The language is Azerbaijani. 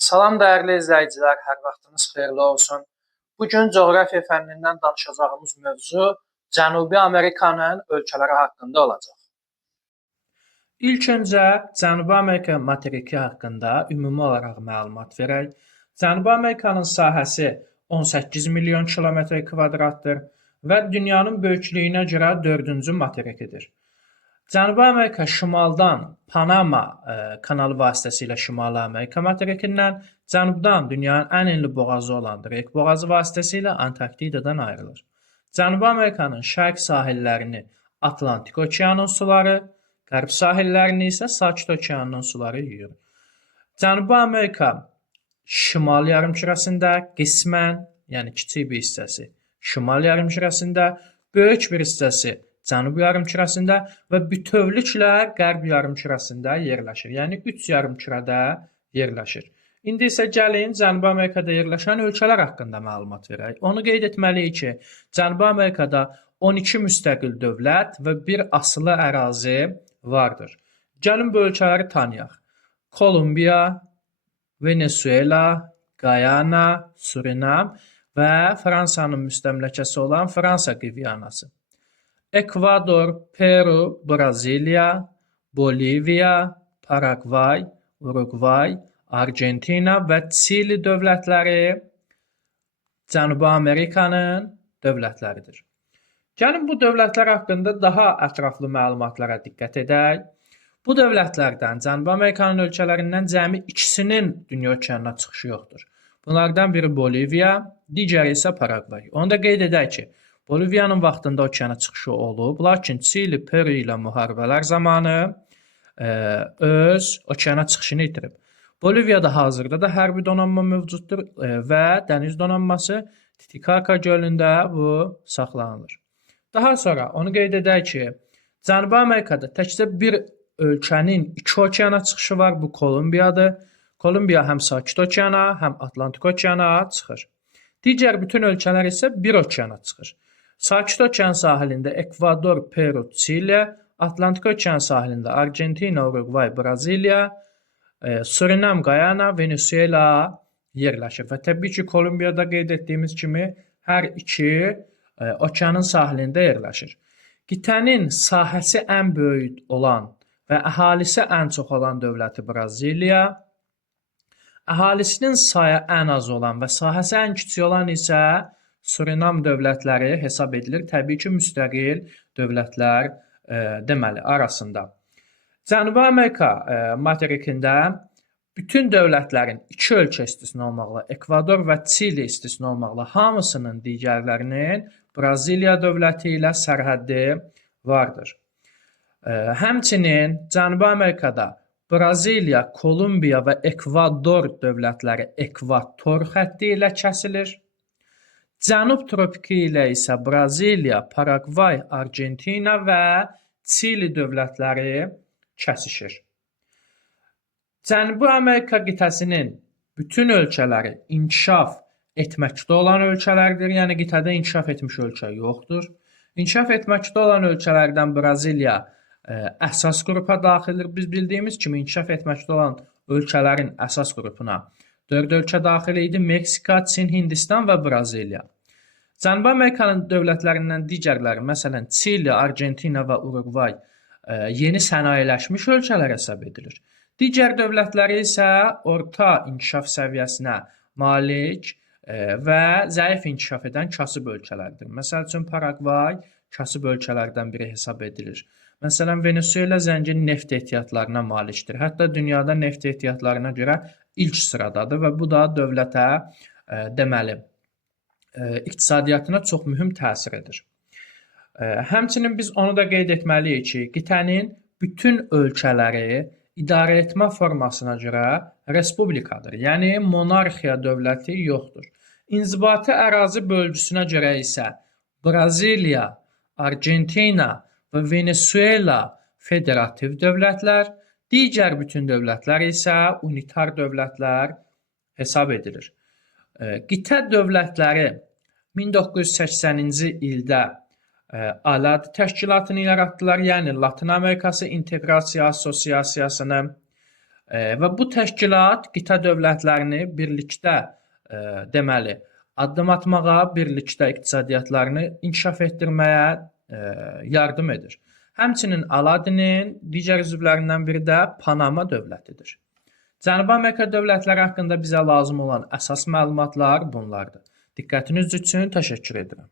Salam dəyərli izləyicilər, hər vaxtınız xeyirli olsun. Bugün coğrafiya fənnindən danışacağımız mövzu Cənubi Amerikanın ölkələri haqqında olacaq. İlk öncə Cənubi Amerika materiki haqqında ümumi olaraq məlumat verək. Cənubi Amerikanın sahəsi 18 milyon kilometr kvadratdır və dünyanın böyüklüyünə görə 4-cü materikidir. Cənubi Amerika şimaldan Panama kanalı vasitəsilə Şimali Amerika materikindən, cənubdan dünyanın ən enli boğazı olan Drake boğazı vasitəsilə Antarktidadan ayrılır. Cənubi Amerikanın şərq sahillərini Atlantik okeanın suları, qərb sahillərini isə Sakit okeanın suları yuyur. Cənubi Amerika şimal yarımkürəsində qismən, yəni kiçik bir hissəsi şimal yarımkürəsində, böyük bir hissəsi Cənub yarımkürəsində və bütövlüklə qərb yarımkürəsində yerləşir. Yəni 3 yarımkürədə yerləşir. İndi isə gəlin Cənubi Amerikada yerləşən ölkələr haqqında məlumat verək. Onu qeyd etməliyik ki, Cənubi Amerikada 12 müstəqil dövlət və bir asılı ərazi vardır. Gəlin bu ölkələri tanıyaq. Kolumbiya, Venezuela, Guyana, Surinam və Fransanın müstəmləkəsi olan Fransa Qviyanası. Ekvador, Peru, Braziliya, Boliviya, Paragvay, Uruqvay, Argentina və Çili dövlətləri Cənubi Amerikanın dövlətləridir. Gəlin bu dövlətlər haqqında daha ətraflı məlumatlara diqqət edək. Bu dövlətlərdən Cənubi Amerikanın ölkələrindən cəmi ikisinin dünya okeanına çıxışı yoxdur. Bunlardan biri Boliviya, digəri isə Paragvay. Onu da qeyd edək ki, Boliviyanın vaxtında okeana çıxışı olub, lakin Çili, Peru ilə müharibələr zamanı öz okeana çıxışını itirib. Boliviyada hazırda da hərbi donanma mövcuddur və dəniz donanması Titicaca gölündə bu saxlanılır. Daha sonra onu qeyd edək ki, Cənubi Amerikada təkcə bir ölkənin 2 okeana çıxışı var, bu Kolumbiyadır. Kolumbiya həm Sakit okeana, həm Atlantik okeana çıxır. Digər bütün ölkələr isə bir okeana çıxır. Sakit okean sahilində Ekvador, Peru, Çili, Atlantik okean sahilində Argentina, Uruqvay, Braziliya, Surinam, Guyana, Venezuela yerləşir. Və təbii ki, Kolumbiyada qeyd etdiyimiz kimi hər iki okeanın sahilində yerləşir. Qitənin sahəsi ən böyük olan və əhalisi ən çox olan dövləti Braziliya, əhalisinin sayı ən az olan və sahəsi ən kiçik olan isə Surinam dövlətləri hesab edilir. Təbii ki, müstəqil dövlətlər deməli arasında. Cənubi Amerika materikində bütün dövlətlərin 2 ölkə istisna olmaqla, Ekvador və Çili istisna olmaqla hamısının digərlərinin Braziliya dövləti ilə sərhəddi vardır. Həmçinin Cənubi Amerikada Braziliya, Kolumbiya və Ekvador dövlətləri ekvator xətti ilə kəsilir. Cənub tropiki ilə isə Braziliya, Paragvay, Argentina və Çili dövlətləri kəsişir. Cənubi Amerika qitəsinin bütün ölkələri inkişaf etməkdə olan ölkələrdir. Yəni qitədə inkişaf etmiş ölkə yoxdur. İnkişaf etməkdə olan ölkələrdən Braziliya əsas qrupa daxildir. Biz bildiyimiz kimi inkişaf etməkdə olan ölkələrin əsas qrupuna 4 ölkə daxil idi: Meksika, Çin, Hindistan və Braziliya. Cənubi Amerikanın dövlətlərindən digərləri, məsələn Çili, Argentina və Uruqvay yeni sənayeləşmiş ölkələr hesab edilir. Digər dövlətləri isə orta inkişaf səviyyəsinə malik və zəif inkişaf edən kasıb ölkələrdir. Məsəl üçün Paragvay kasıb ölkələrdən biri hesab edilir. Məsələn, Venezuela zəngin neft ehtiyatlarına malikdir. Hətta dünyada neft ehtiyatlarına görə ilk sıradadır və bu da dövlətə deməli iqtisadiyyatına çox mühüm təsir edir. Həmçinin biz onu da qeyd etməliyik ki, qitənin bütün ölkələri idarə etmə formasına görə respublikadır. Yəni monarxiya dövləti yoxdur. İnzibati ərazi bölgüsünə görə isə Braziliya, Argentina və Venezuela federativ dövlətlər, digər bütün dövlətlər isə unitar dövlətlər hesab edilir. Qitə dövlətləri 1980-ci ildə ALAD təşkilatını yaratdılar, yəni Latin Amerikası İnteqrasiya Assosiasiyasını. Və bu təşkilat qitə dövlətlərini birlikdə deməli addım atmağa, birlikdə iqtisadiyyatlarını inkişaf etdirməyə yardım edir. Həmçinin Aladinin digər üzvlərindən biri də Panama dövlətidir. Cənubi Amerika dövlətləri haqqında bizə lazım olan əsas məlumatlar bunlardır. Diqqətiniz üçün təşəkkür edirəm.